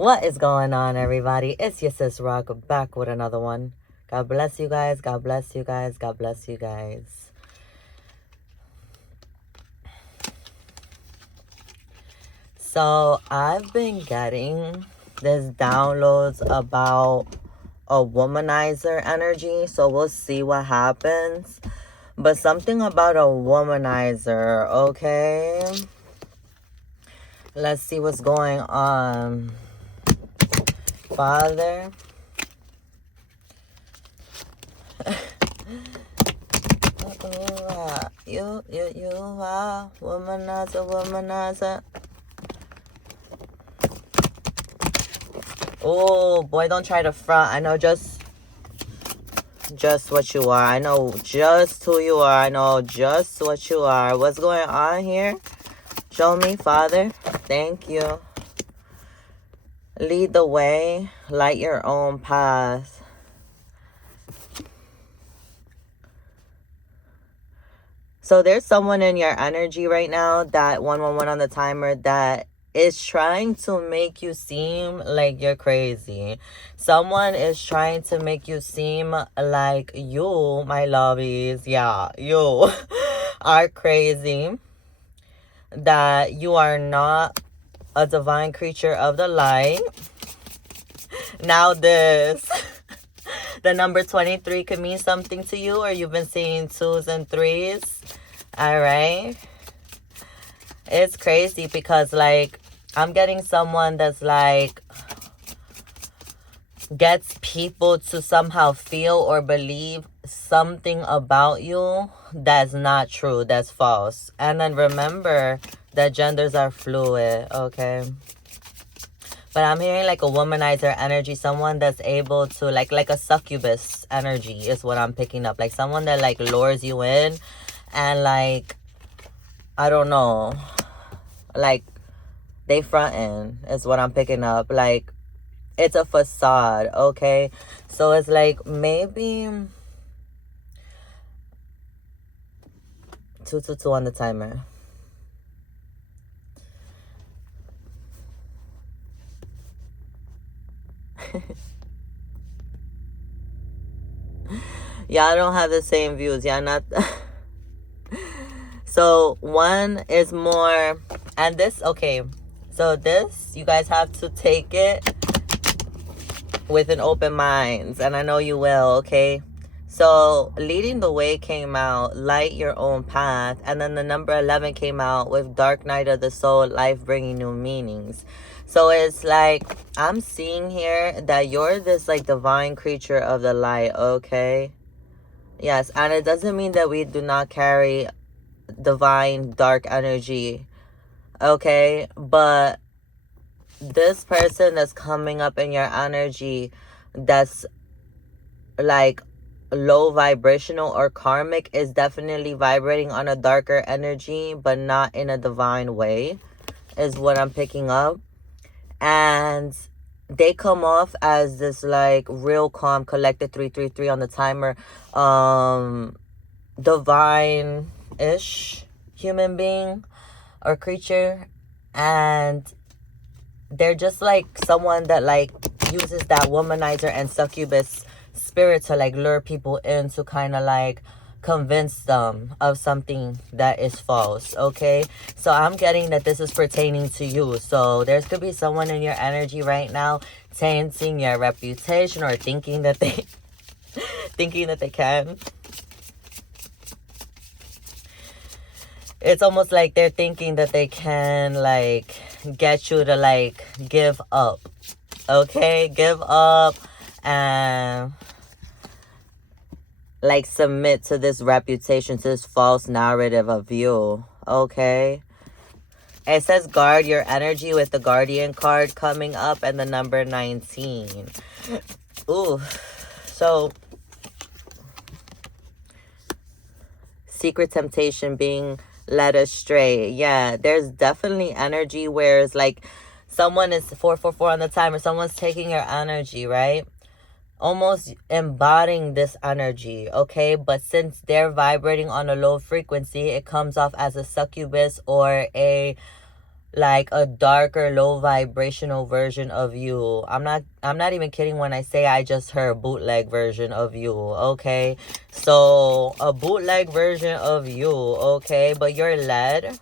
What is going on, everybody? It's your sis Rock back with another one. God bless you guys. God bless you guys. God bless you guys. So I've been getting this downloads about a womanizer energy. So we'll see what happens. But something about a womanizer, okay? Let's see what's going on. Father. You are womanizer. Oh boy, don't try to front. I know just what you are. I know just who you are. I know just what you are. What's going on here? Show me, Father. Thank you. Lead the way. Light your own path. So there's someone in your energy right now, that 111 on the timer, that is trying to make you seem like you're crazy. Someone is trying to make you seem like you, my lovies, yeah, you are crazy. That you are not a divine creature of the light. Now this, the number 23 could mean something to you, or you've been seeing 2s and 3s. All right. It's crazy because, like, I'm getting someone that's, like, gets people to somehow feel or believe something about you that's not true, that's false. And then remember that genders are fluid, okay? But I'm hearing like a womanizer energy, someone that's able to, like a succubus energy is what I'm picking up. Like someone that, like, lures you in and, like, I don't know, like, they frontin' is what I'm picking up. Like, it's a facade, okay? So it's like maybe 222 on the timer. Y'all don't have the same views. Y'all not... So one is more, and this, okay, so this, you guys have to take it with an open mind, and I know you will, okay? So leading the way came out, light your own path, and then the number 11 came out with dark night of the soul, life bringing new meanings. So it's like, I'm seeing here that you're this, like, divine creature of the light, okay? Yes, and it doesn't mean that we do not carry divine dark energy, okay? But this person that's coming up in your energy, that's like low vibrational or karmic, is definitely vibrating on a darker energy, but not in a divine way, is what I'm picking up. And they come off as this, like, real calm, collected 333 on the timer, divine-ish human being or creature. And they're just like someone that, like, uses that womanizer and succubus spirit to, like, lure people in to kind of, like, convince them of something that is false, okay? So I'm getting that this is pertaining to you. So there could be someone in your energy right now tainting your reputation, or thinking that they can. It's almost like they're thinking that they can, like, get you to, like, give up, okay? Give up and, like, submit to this reputation, to this false narrative of you, okay? It says guard your energy with the Guardian card coming up and the number 19. Ooh. So, secret temptation, being led astray. Yeah, there's definitely energy where it's like someone is 444 on the timer. Someone's taking your energy, right? Almost embodying this energy, okay? But since they're vibrating on a low frequency, it comes off as a succubus or a like a darker, low vibrational version of you. I'm not even kidding when I say I just heard bootleg version of you, okay? So a bootleg version of you, okay? But you're led,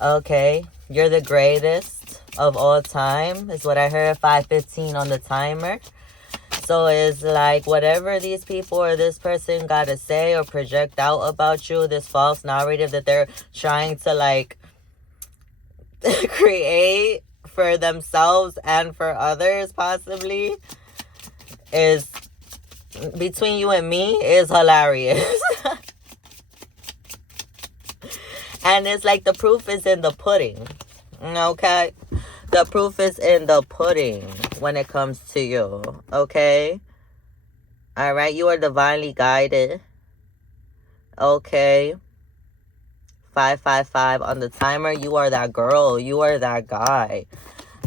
okay? You're the greatest of all time is what I heard. 5:15 on the timer. So it's like whatever these people or this person got to say or project out about you, this false narrative that they're trying to like create for themselves and for others possibly, is between you and me is hilarious. And it's like the proof is in the pudding, okay? The proof is in the pudding when it comes to you, okay? All right, you are divinely guided, okay? 555 on the timer. You are that girl. You are that guy.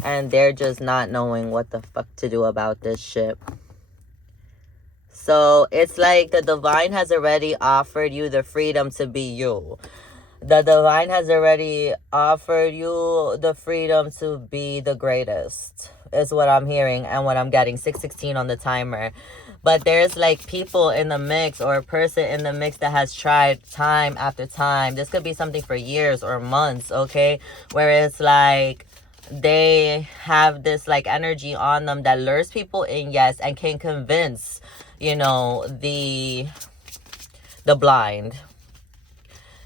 And they're just not knowing what the fuck to do about this shit. So it's like the divine has already offered you the freedom to be you. The divine has already offered you the freedom to be the greatest, is what I'm hearing and what I'm getting. 616 on the timer. But there's like people in the mix or a person in the mix that has tried time after time. This could be something for years or months, okay? Where it's like they have this like energy on them that lures people in, yes, and can convince, you know, the blind.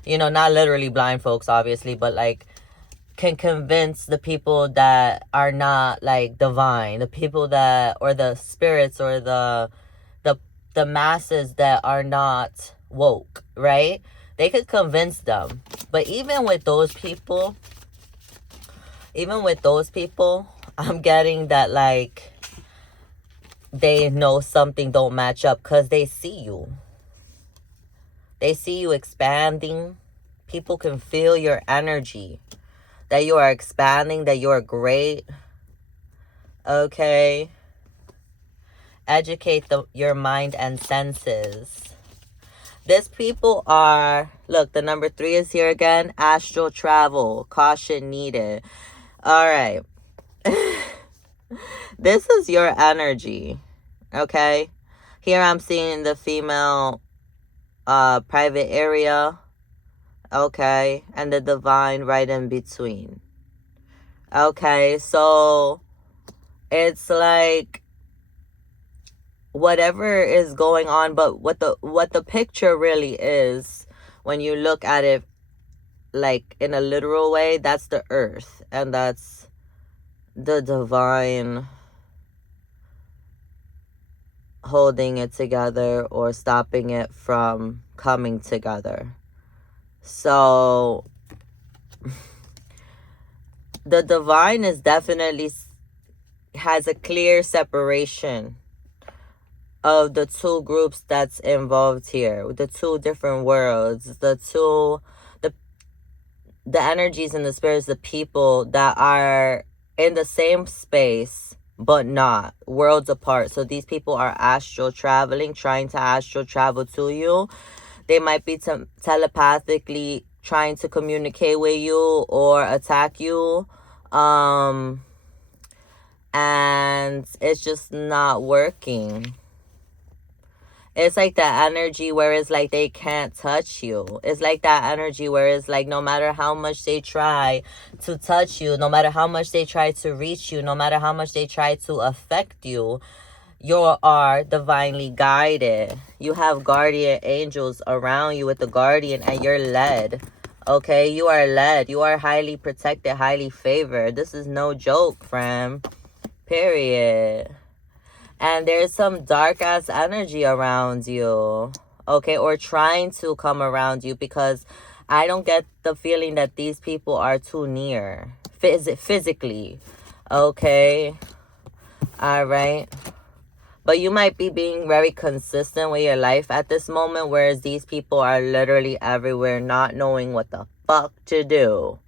You know, not literally blind folks, obviously, but like can convince the people that are not like divine, the people that, or the spirits, or the masses that are not woke, right? They could convince them. But even with those people, I'm getting that like they know something don't match up because they see you. They see you expanding. People can feel your energy, that you are expanding, that you are great. Okay. Educate your mind and senses. These people are, look, the number 3 is here again. Astral travel. Caution needed. All right. This is your energy. Okay. Here I'm seeing the female private area. Okay. And the divine right in between. Okay. So it's like whatever is going on, but what the picture really is, when you look at it like in a literal way, that's the earth, and that's the divine holding it together or stopping it from coming together. So the divine is definitely has a clear separation of the two groups that's involved here, the two different worlds, the energies and the spirits, the people that are in the same space but not, worlds apart. So these people are astral traveling, trying to astral travel to you. They might be telepathically trying to communicate with you or attack you, and it's just not working. It's like that energy where it's like they can't touch you. It's like that energy where it's like no matter how much they try to touch you, no matter how much they try to reach you, no matter how much they try to affect you, you are divinely guided. You have guardian angels around you with the guardian, and you're led. Okay, you are led. You are highly protected, highly favored. This is no joke, friend. Period. And there's some dark ass energy around you, okay, or trying to come around you, because I don't get the feeling that these people are too near physically, okay? All right. But you might be being very consistent with your life at this moment, whereas these people are literally everywhere, not knowing what the fuck to do,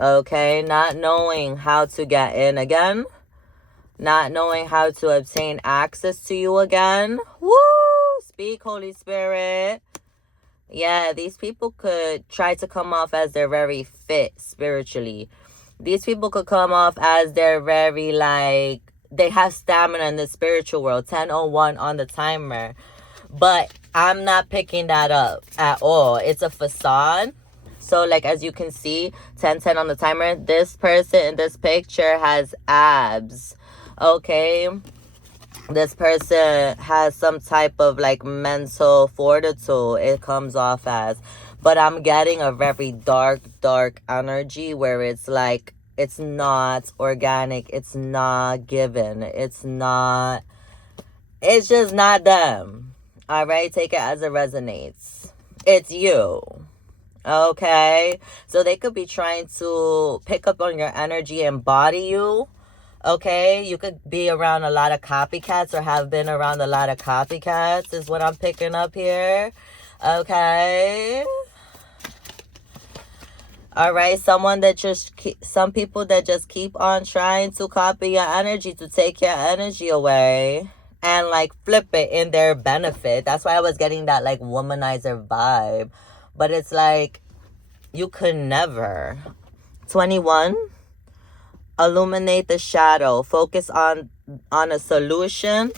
okay? Not knowing how to get in again. Not knowing how to obtain access to you again. Woo! Speak, Holy Spirit. Yeah, these people could try to come off as they're very fit spiritually. These people could come off as they're very, like, they have stamina in the spiritual world. 10:01 on the timer. But I'm not picking that up at all. It's a facade. So, like, as you can see, 10:10 on the timer, this person in this picture has abs. Okay? This person has some type of, like, mental fortitude, it comes off as. But I'm getting a very dark energy where it's like, it's not organic, it's not given, it's just not them. All right, take it as it resonates. It's you. Okay, so they could be trying to pick up on your energy and body you. Okay, you could be around a lot of copycats or have been around a lot of copycats is what I'm picking up here. Okay. All right, some people that just keep on trying to copy your energy, to take your energy away and, like, flip it in their benefit. That's why I was getting that, like, womanizer vibe. But it's like, you could never. 21, illuminate the shadow. Focus on a solution.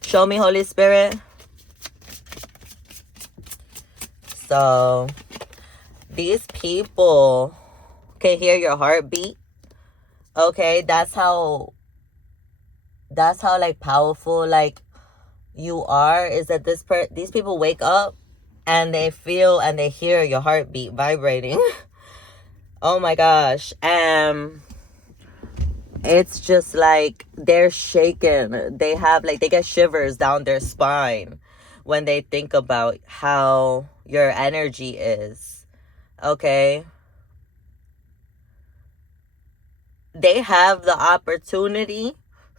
Show me, Holy Spirit. So, these people can hear your heartbeat. Okay, that's how like powerful, like, you are, is that these people wake up and they feel and they hear your heartbeat vibrating. Oh my gosh. It's just like they're shaken. They get shivers down their spine when they think about how your energy is. Okay? They have the opportunity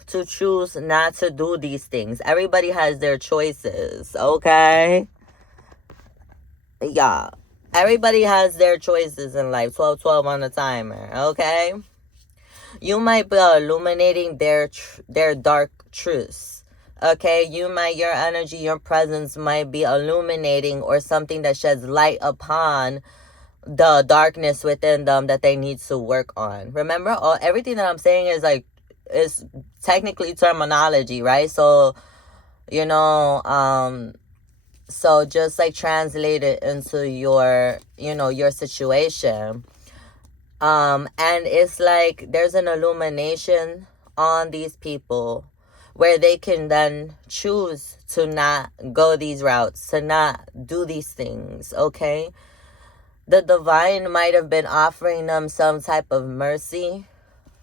to choose not to do these things. Everybody has their choices, okay? Yeah. Everybody has their choices in life. 12:12 on the timer, okay? You might be illuminating their dark truths. Okay, your energy, your presence might be illuminating or something that sheds light upon the darkness within them that they need to work on. Remember, everything that I'm saying is technically terminology, right? So, so just, like, translate it into your situation. And it's like there's an illumination on these people where they can then choose to not go these routes, to not do these things, okay? The divine might have been offering them some type of mercy.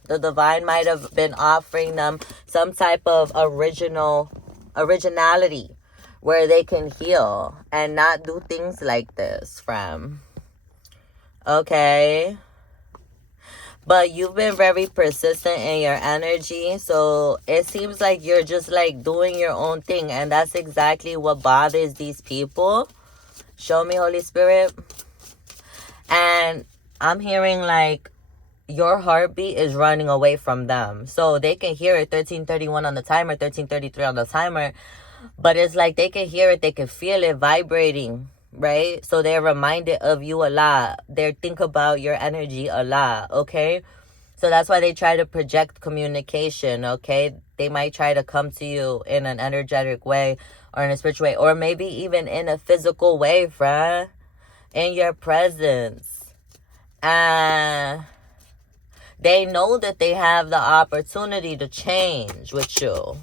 The divine might have been offering them some type of originality where they can heal and not do things like this from. Okay? But you've been very persistent in your energy. So it seems like you're just, like, doing your own thing. And that's exactly what bothers these people. Show me, Holy Spirit. And I'm hearing, like, your heartbeat is running away from them. So they can hear it 13:31 on the timer, 13:33 on the timer. But it's like they can hear it, they can feel it vibrating, right? So they're reminded of you a lot. They think about your energy a lot, okay? So that's why they try to project communication, okay? They might try to come to you in an energetic way or in a spiritual way, or maybe even in a physical way, friend, in your presence. And they know that they have the opportunity to change with you.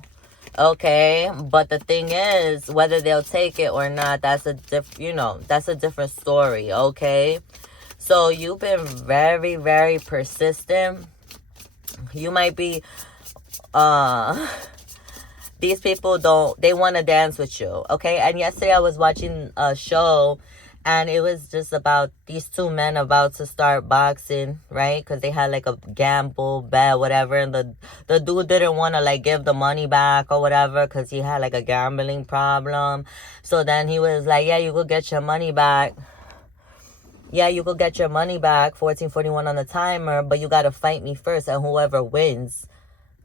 Okay, but the thing is, whether they'll take it or not, that's a different story, okay? So you've been very, very persistent. You might be, these people they want to dance with you, okay? And yesterday I was watching a show, and it was just about these two men about to start boxing, right? Because they had, like, a gamble bet, whatever. And the dude didn't want to, like, give the money back or whatever because he had, like, a gambling problem. So then he was like, yeah, you could get your money back. Yeah, you could get your money back, 14:41 on the timer, but you got to fight me first. And whoever wins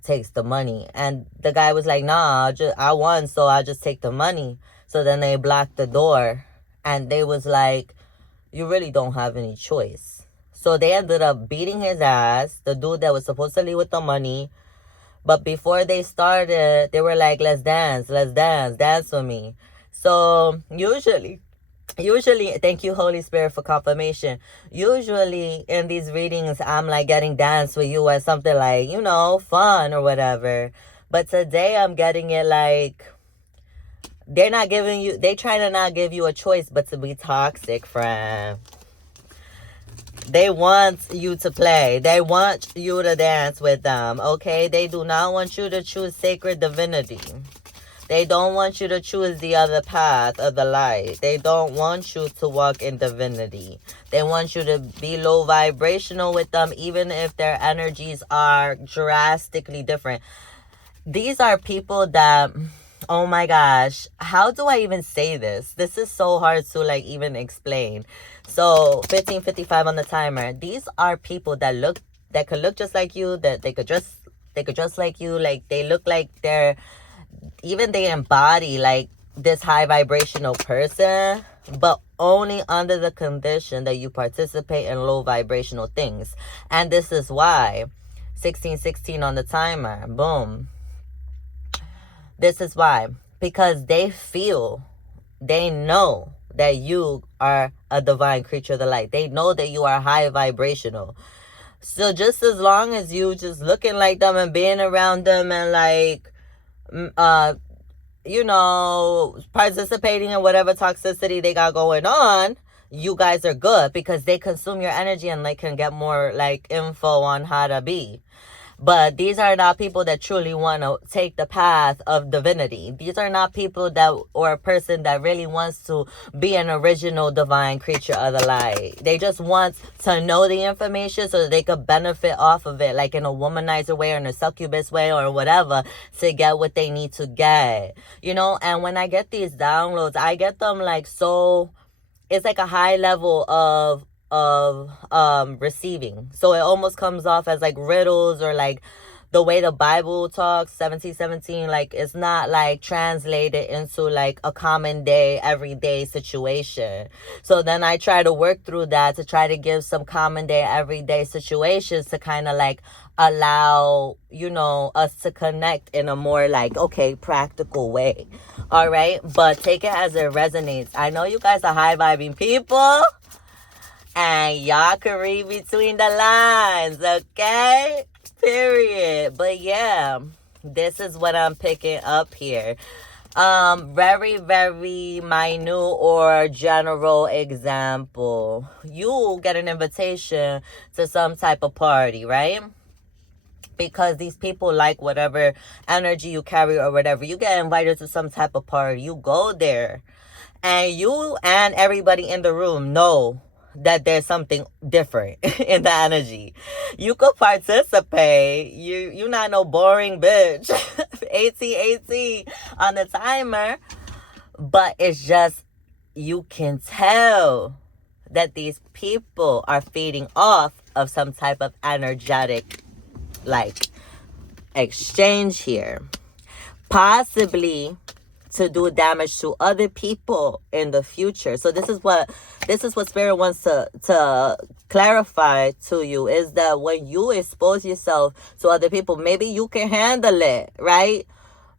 takes the money. And the guy was like, nah, I won, so I'll just take the money. So then they blocked the door, and they was like, you really don't have any choice. So they ended up beating his ass, the dude that was supposed to leave with the money. But before they started, they were like, let's dance, dance with me. So usually, thank you, Holy Spirit, for confirmation. Usually in these readings, I'm like getting dance with you as something like, you know, fun or whatever. But today I'm getting it like, they trying to not give you a choice but to be toxic, friend. They want you to play. They want you to dance with them, okay? They do not want you to choose sacred divinity. They don't want you to choose the other path of the light. They don't want you to walk in divinity. They want you to be low vibrational with them, even if their energies are drastically different. These are people that, oh my gosh, how do I even say this? This is so hard to like even explain. So 15:55 on the timer. These are people that could look just like you, that they could just like you, like they look like they embody like this high vibrational person, but only under the condition that you participate in low vibrational things. And this is why 16:16 on the timer. Boom. This is why, because they know that you are a divine creature of the light. They know that you are high vibrational. So just as long as you just looking like them and being around them and like, you know, participating in whatever toxicity they got going on, you guys are good, because they consume your energy and they can get more like info on how to be. But these are not people that truly want to take the path of divinity. These are not people or a person that really wants to be an original divine creature of the light. They just want to know the information so that they could benefit off of it, like in a womanizer way or in a succubus way or whatever, to get what they need to get. You know, and when I get these downloads, I get them like so, it's like a high level of receiving. So it almost comes off as like riddles, or like the way the Bible talks, 17:17, like it's not like translated into like a common day, everyday situation. So then I try to work through that to try to give some common day, everyday situations to kind of like allow, you know, us to connect in a more like, okay, practical way. All right. But take it as it resonates. I know you guys are high vibing people, and y'all can read between the lines, okay? Period. But yeah, this is what I'm picking up here. Very, very minute or general example. You get an invitation to some type of party, right? Because these people like whatever energy you carry or whatever. You get invited to some type of party. You go there. And you and everybody in the room know that there's something different in the energy. You could participate. You not no boring bitch. 18 on the timer. But it's just, you can tell that these people are feeding off of some type of energetic like exchange here. Possibly to do damage to other people in the future. So this is what Spirit wants to clarify to you, is that when you expose yourself to other people, maybe you can handle it, right?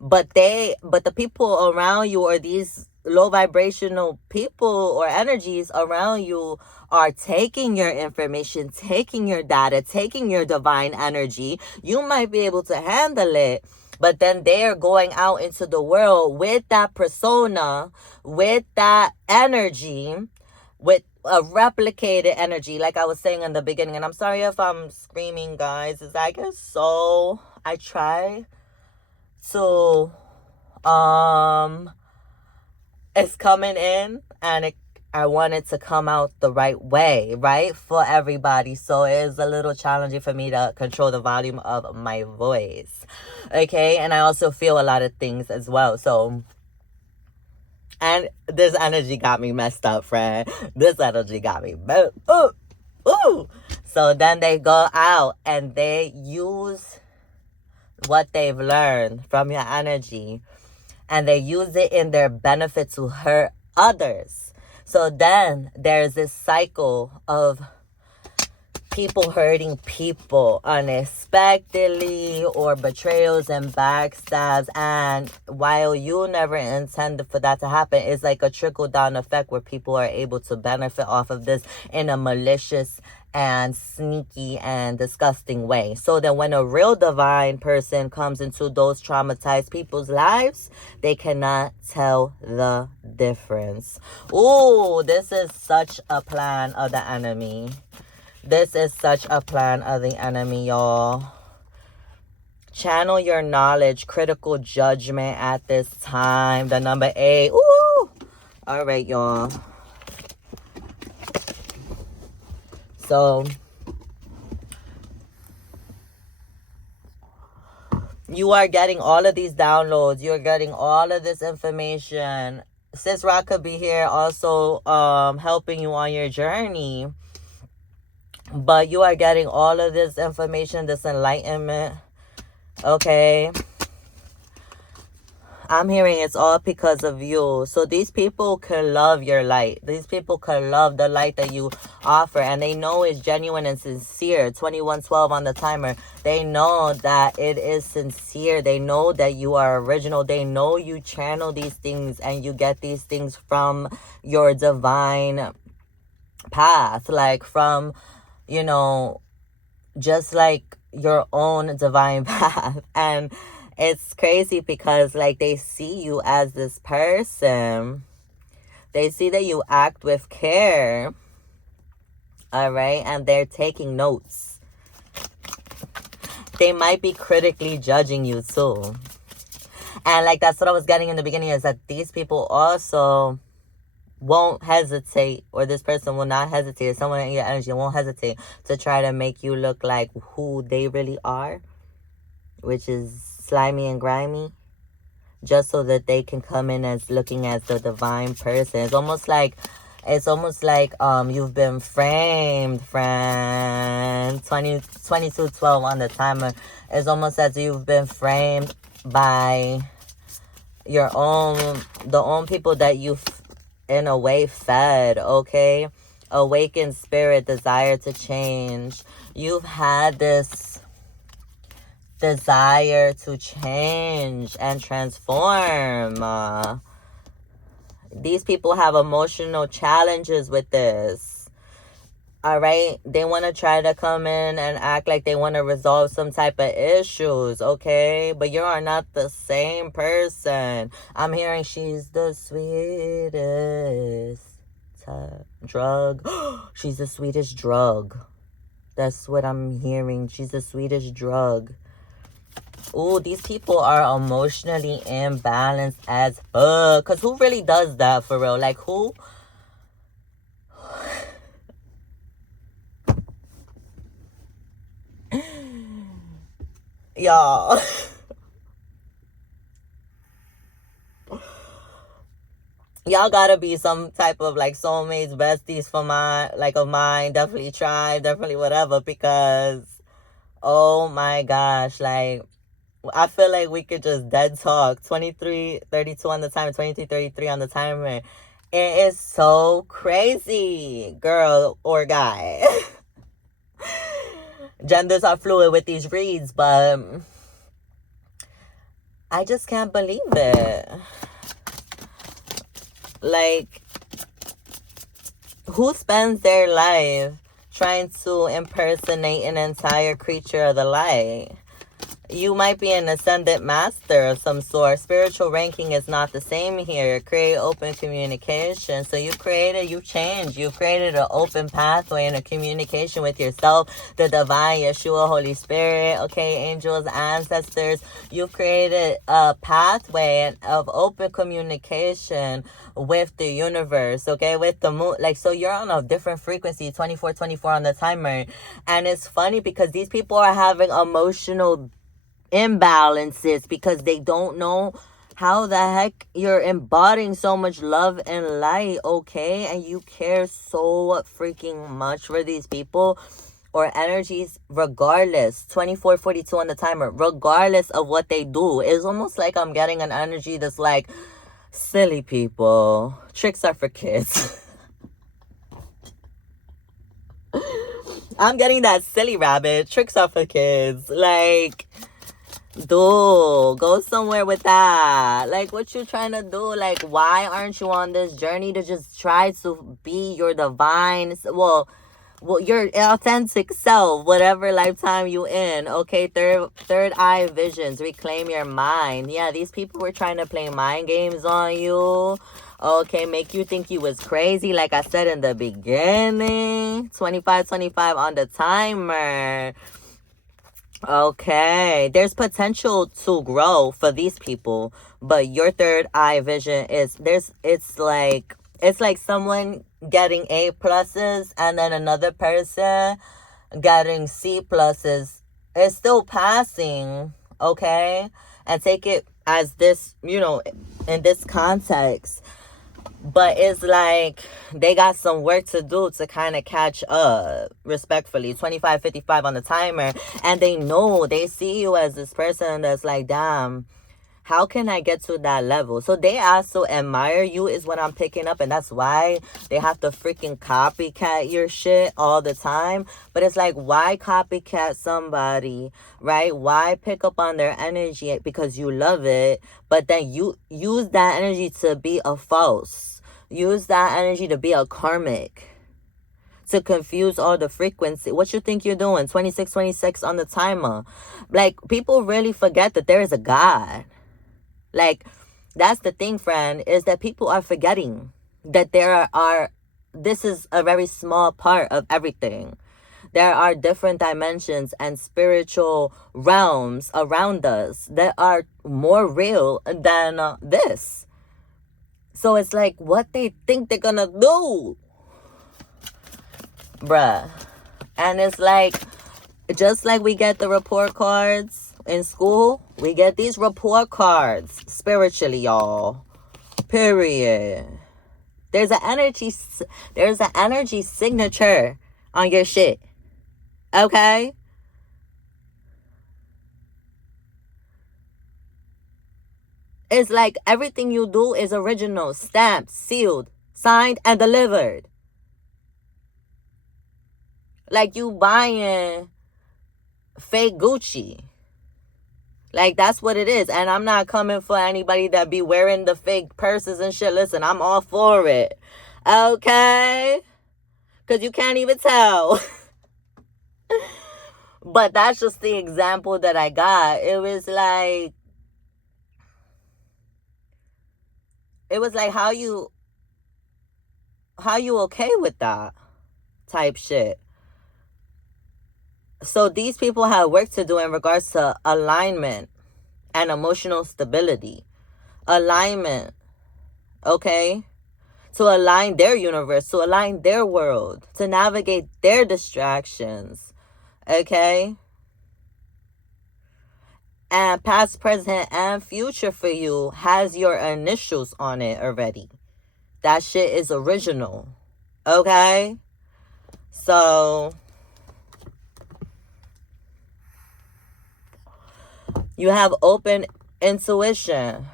But the people around you, or these low vibrational people or energies around you, are taking your information, taking your data, taking your divine energy. You might be able to handle it, but then they're going out into the world with that persona, with that energy, with a replicated energy, like I was saying in the beginning. And I'm sorry if I'm screaming, guys. It's like, I try to, it's coming in, and I want it to come out the right way, right? For everybody. So it is a little challenging for me to control the volume of my voice. Okay? And I also feel a lot of things as well. So, and this energy got me messed up, friend. This energy got me ooh. So then they go out and they use what they've learned from your energy, and they use it in their benefit to hurt others. So then there's this cycle of people hurting people unexpectedly, or betrayals and backstabs. And while you never intended for that to happen, it's like a trickle down effect where people are able to benefit off of this in a malicious and sneaky and disgusting way. So then when a real divine person comes into those traumatized people's lives, they cannot tell the difference. Ooh, this is such a plan of the enemy. This is such a plan of the enemy, y'all. Channel your knowledge, critical judgment at this time. The number 8. Ooh! All right, y'all. So, you are getting all of these downloads. You're getting all of this information. Sis Rock could be here also helping you on your journey. But you are getting all of this information, this enlightenment. Okay. I'm hearing it's all because of you. So these people can love your light. These people can love the light that you offer. And they know it's genuine and sincere. 2112 on the timer. They know that it is sincere. They know that you are original. They know you channel these things and you get these things from your divine path. Like from, you know, just like your own divine path. And it's crazy because like they see you as this person. They see that you act with care. All right. And they're taking notes. They might be critically judging you too. And like that's what I was getting in the beginning, is that these people also won't hesitate, or this person will not hesitate, someone in your energy won't hesitate to try to make you look like who they really are, which is slimy and grimy, just so that they can come in as looking as the divine person. It's almost like you've been framed, friend. 2212 on the timer. It's almost as you've been framed by the own people that you've in a way fed. Okay, awakened spirit, desire to change. You've had this desire to change and transform. These people have emotional challenges with this. All right, they want to try to come in and act like they want to resolve some type of issues, okay? But you are not the same person. I'm hearing she's the sweetest drug. She's the sweetest drug. That's what I'm hearing. She's the sweetest drug. Ooh, these people are emotionally imbalanced as fuck. Because who really does that for real? Like, who? Y'all. Y'all gotta be some type of like soulmates, besties for of mine. Definitely try, definitely whatever, because oh my gosh, like I feel like we could just dead talk. 23:32 on the timer, 23:33 on the timer. It is so crazy, girl or guy. Genders are fluid with these reads, but I just can't believe it. Like, who spends their life trying to impersonate an entire creature of the light? You might be an ascendant master of some sort. Spiritual ranking is not the same here. Create open communication. So you've created an open pathway and a communication with yourself, the divine, Yeshua, Holy Spirit, okay, angels, ancestors. You've created a pathway of open communication with the universe, okay, with the moon. Like, so you're on a different frequency, 24:24 on the timer. And it's funny because these people are having emotional imbalances because they don't know how the heck you're embodying so much love and light, okay? And you care so freaking much for these people. or energies, regardless, 2442 on the timer, regardless of what they do. It's almost like I'm getting an energy that's like, silly people, tricks are for kids. I'm getting that silly rabbit, tricks are for kids. Like, dude, go somewhere with that. Like, what you trying to do? Like, why aren't you on this journey to just try to be your divine, well, your authentic self, whatever lifetime you in? Okay, third eye visions, reclaim your mind. Yeah, these people were trying to play mind games on you. Okay, make you think you was crazy, like I said in the beginning. 2525 on the timer. Okay, there's potential to grow for these people, but your third eye vision is it's like someone getting A pluses and then another person getting C pluses. It's still passing, okay? And take it as this, in this context. But it's like they got some work to do to kind of catch up, respectfully. 2555 on the timer. And they see you as this person that's like, damn, how can I get to that level? So they also admire you is what I'm picking up. And that's why they have to freaking copycat your shit all the time. But it's like, why copycat somebody, right? Why pick up on their energy? Because you love it. But then you use that energy to be a false. Use that energy to be a karmic. To confuse all the frequency. What you think you're doing? 2626 on the timer. Like, people really forget that there is a God. Like, that's the thing, friend, is that people are forgetting that this is a very small part of everything. There are different dimensions and spiritual realms around us that are more real than this. So it's like, what they think they're gonna do, bruh. And it's like, just like we get the report cards in school, we get these report cards spiritually, y'all. Period. There's an energy signature on your shit. Okay? It's like everything you do is original, stamped, sealed, signed, and delivered. Like you buying fake Gucci. Like, that's what it is. And I'm not coming for anybody that be wearing the fake purses and shit. Listen, I'm all for it. Okay? Because you can't even tell. But that's just the example that I got. It was like, how you okay with that type shit? So these people have work to do in regards to alignment and emotional stability. Alignment, okay? To align their universe, to align their world, to navigate their distractions, okay? And past, present, and future for you has your initials on it already. That shit is original, okay? So you have open intuition.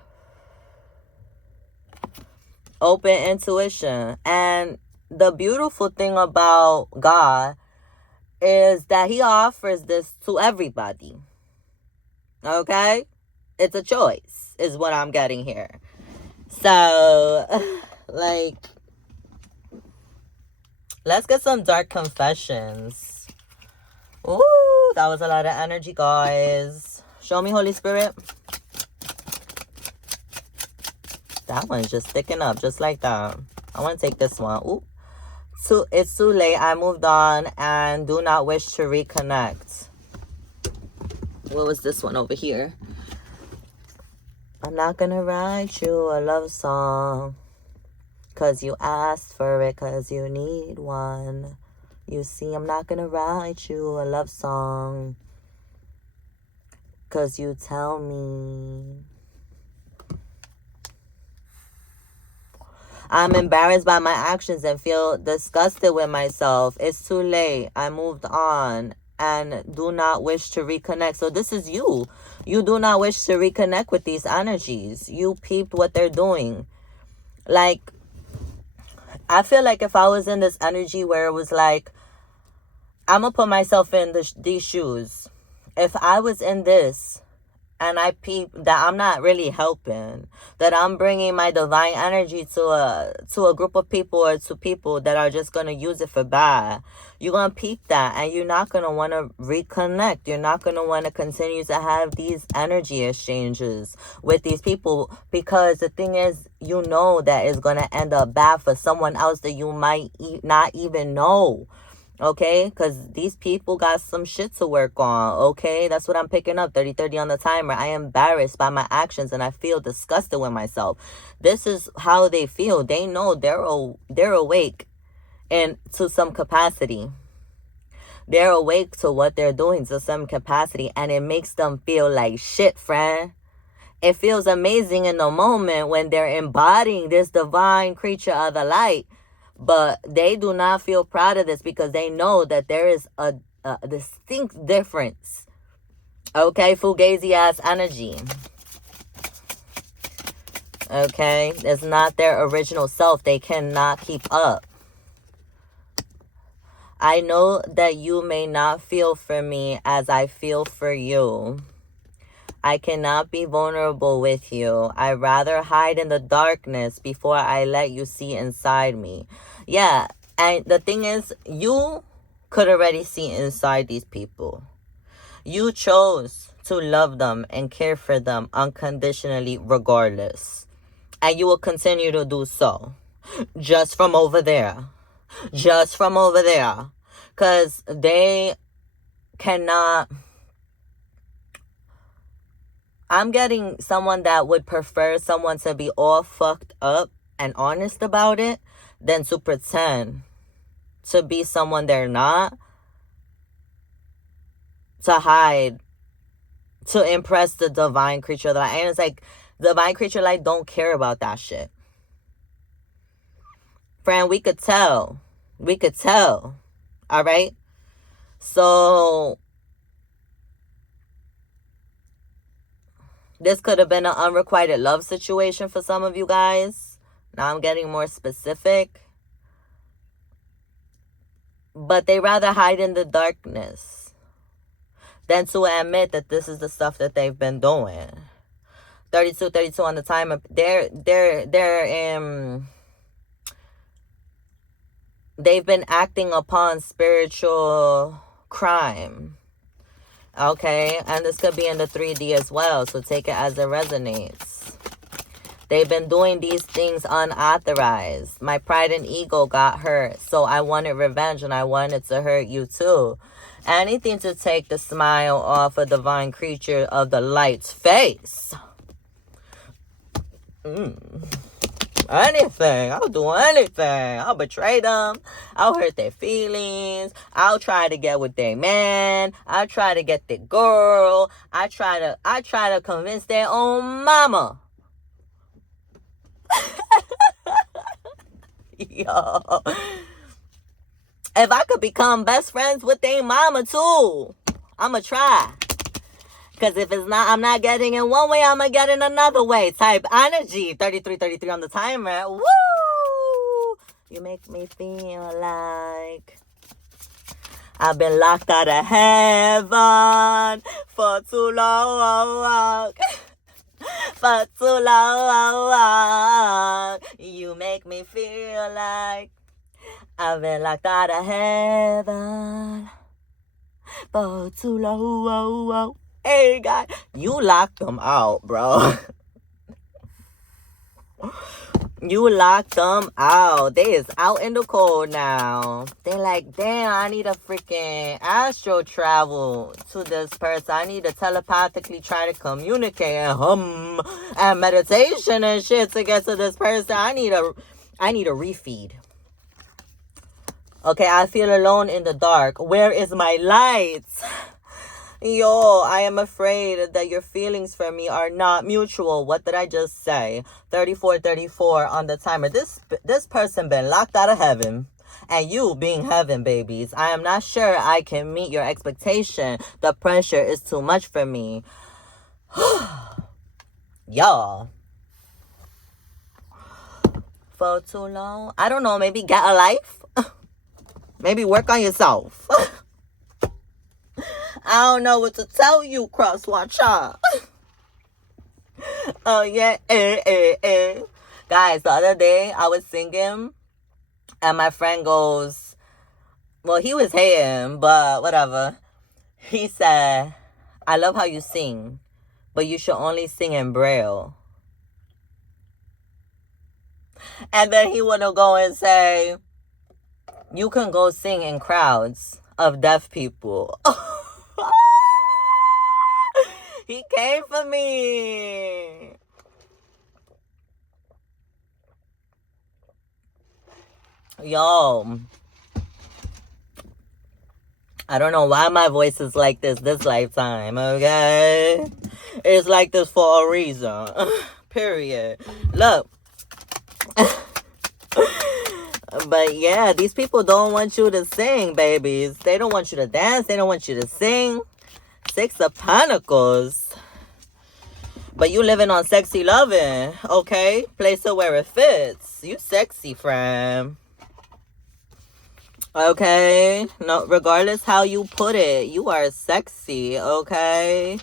Open intuition. And the beautiful thing about God is that he offers this to everybody. Okay? It's a choice, is what I'm getting here. So, like, let's get some dark confessions. Ooh, that was a lot of energy, guys. Show me, Holy Spirit. That one's just sticking up, just like that. I want to take this one. Ooh. It's too late. I moved on and do not wish to reconnect. What was this one over here? I'm not gonna write you a love song 'cause you asked for it, 'cause you need one. You see, I'm not gonna write you a love song 'cause you tell me. I'm embarrassed by my actions and feel disgusted with myself. It's too late. I moved on and do not wish to reconnect. So this is you. You do not wish to reconnect with these energies. You peeped what they're doing. Like, I feel like if I was in this energy where it was like, I'm going to put myself in these shoes. If I was in this and I peep that I'm not really helping, that I'm bringing my divine energy to a group of people or to people that are just going to use it for bad, you're going to peep that and you're not going to want to reconnect. You're not going to want to continue to have these energy exchanges with these people, because the thing is, you know that it's going to end up bad for someone else that you might not even know. Okay, because these people got some shit to work on. Okay, that's what I'm picking up. 30-30 on the timer. I am embarrassed by my actions and I feel disgusted with myself. This is how they feel. They know they're awake and to some capacity. They're awake to what they're doing to some capacity, and it makes them feel like shit, friend. It feels amazing in the moment when they're embodying this divine creature of the light. But they do not feel proud of this because they know that there is a distinct difference. Okay, Fugazi ass energy. Okay, it's not their original self. They cannot keep up. I know that you may not feel for me as I feel for you. I cannot be vulnerable with you. I'd rather hide in the darkness before I let you see inside me. Yeah, and the thing is, you could already see inside these people. You chose to love them and care for them unconditionally regardless. And you will continue to do so. Just from over there. Just from over there. Because they cannot... I'm getting someone that would prefer someone to be all fucked up and honest about it than to pretend to be someone they're not, to hide, to impress the divine creature light. And it's like, divine creature light don't care about that shit. Friend, we could tell. We could tell. All right? So this could have been an unrequited love situation for some of you guys. Now I'm getting more specific. But they rather hide in the darkness than to admit that this is the stuff that they've been doing. 32 on the timer. They've been acting upon spiritual crime. Okay, and this could be in the 3D as well, so take it as it resonates. They've been doing these things unauthorized. My pride and ego got hurt, so I wanted revenge and I wanted to hurt you too. Anything to take the smile off a divine creature of the light's face. Anything. I'll do anything. I'll betray them. I'll hurt their feelings. I'll try to get with their man. I'll try to get the girl. I try to convince their own mama. Yo. If I could become best friends with their mama too, I'ma try. Because if it's not, I'm not getting in one way, I'm going to get in another way. Type energy. 33 on the timer. Woo! You make me feel like I've been locked out of heaven for too long. For too long. You make me feel like I've been locked out of heaven for too long. Hey, God, you locked them out, bro. You locked them out. They is out in the cold now. They like, damn, I need a freaking astro travel to this person. I need to telepathically try to communicate and and meditation and shit to get to this person. I need a refeed. Okay, I feel alone in the dark. Where is my light? Yo, I am afraid that your feelings for me are not mutual. What did I just say? 34, 34 on the timer. This person been locked out of heaven. And you being heaven, babies. I am not sure I can meet your expectation. The pressure is too much for me. Y'all. For too long. I don't know, maybe get a life. Maybe work on yourself. I don't know what to tell you, Crosswatcher. Oh, yeah. Guys, the other day I was singing and my friend goes, well, he was hating, but whatever. He said, I love how you sing, but you should only sing in Braille. And then he want to go and say, you can go sing in crowds of deaf people. He came for me. Yo. I don't know why my voice is like this lifetime, okay? It's like this for a reason. Period. Look. But yeah, these people don't want you to sing, babies. They don't want you to dance. They don't want you to sing. 6 of Pentacles. But you living on sexy loving, okay? Place it where it fits. You sexy, friend. Okay? No, regardless how you put it, you are sexy, okay?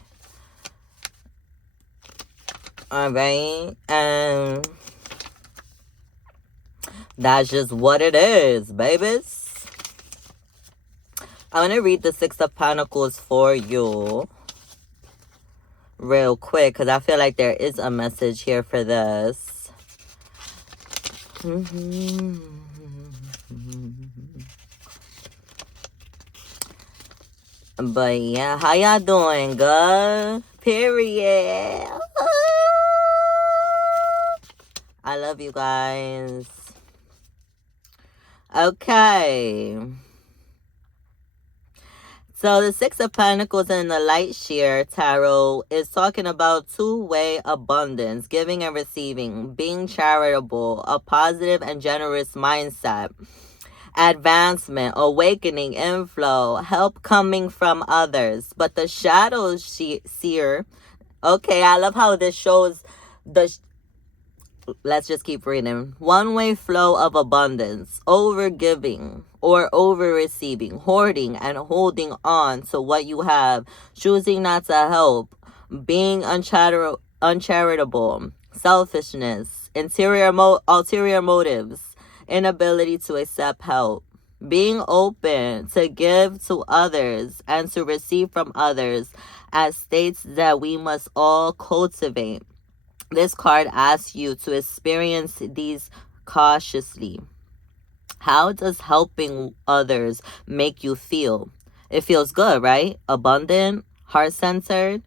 Alright? And that's just what it is, babies. I'm going to read the 6 of Pentacles for you real quick because I feel like there is a message here for this. But yeah, how y'all doing? Good? Period. I love you guys. Okay. So the 6 of Pentacles in the Light Shear Tarot is talking about two-way abundance, giving and receiving, being charitable, a positive and generous mindset, advancement, awakening, inflow, help coming from others. But the Shadow Seer, okay, I love how this shows let's just keep reading. One-way flow of abundance, over-giving or over-receiving, hoarding and holding on to what you have, choosing not to help, being uncharitable, selfishness, ulterior motives, inability to accept help, being open to give to others and to receive from others as states that we must all cultivate. This card asks you to experience these cautiously. How does helping others make you feel? It feels good, right? Abundant, heart-centered.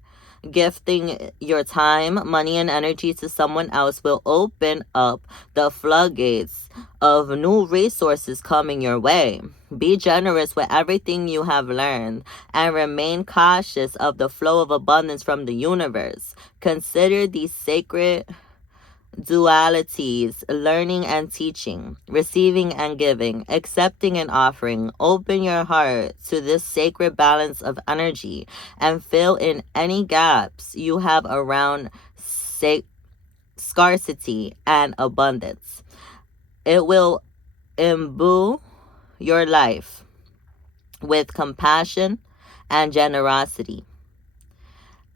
Gifting your time, money, and energy to someone else will open up the floodgates of new resources coming your way. Be generous with everything you have learned and remain cautious of the flow of abundance from the universe. Consider these sacred dualities, learning and teaching, receiving and giving, accepting and offering. Open your heart to this sacred balance of energy and fill in any gaps you have around scarcity and abundance. It will imbue your life with compassion and generosity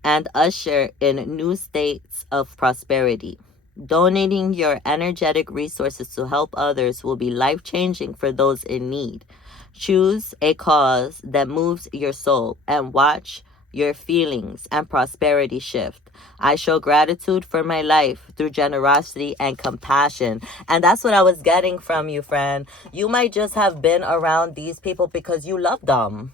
and usher in new states of prosperity. Donating your energetic resources to help others will be life-changing for those in need. Choose a cause that moves your soul and watch your feelings and prosperity shift. I show gratitude for my life through generosity and compassion. And that's what I was getting from you, friend. You might just have been around these people because you love them,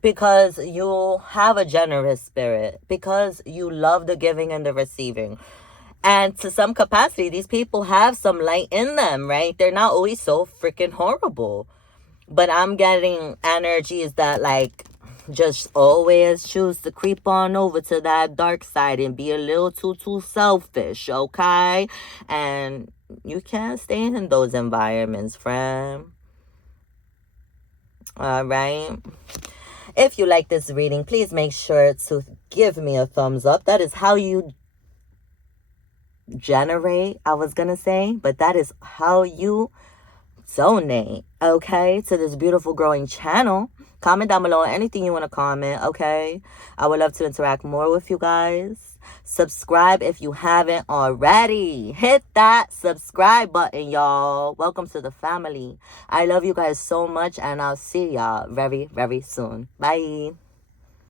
because you have a generous spirit, because you love the giving and the receiving. And to some capacity, these people have some light in them, right? They're not always so freaking horrible. But I'm getting energies that, like, just always choose to creep on over to that dark side and be a little too selfish, okay? And you can't stay in those environments, friend. All right. If you like this reading, please make sure to give me a thumbs up. That is how you generate, I was gonna say, but that is how you donate, okay, to this beautiful growing channel. Comment down below anything you want to comment, okay? I would love to interact more with you guys. Subscribe if you haven't already. Hit that subscribe button, y'all. Welcome to the family. I love you guys so much, and I'll see y'all very, very soon. Bye.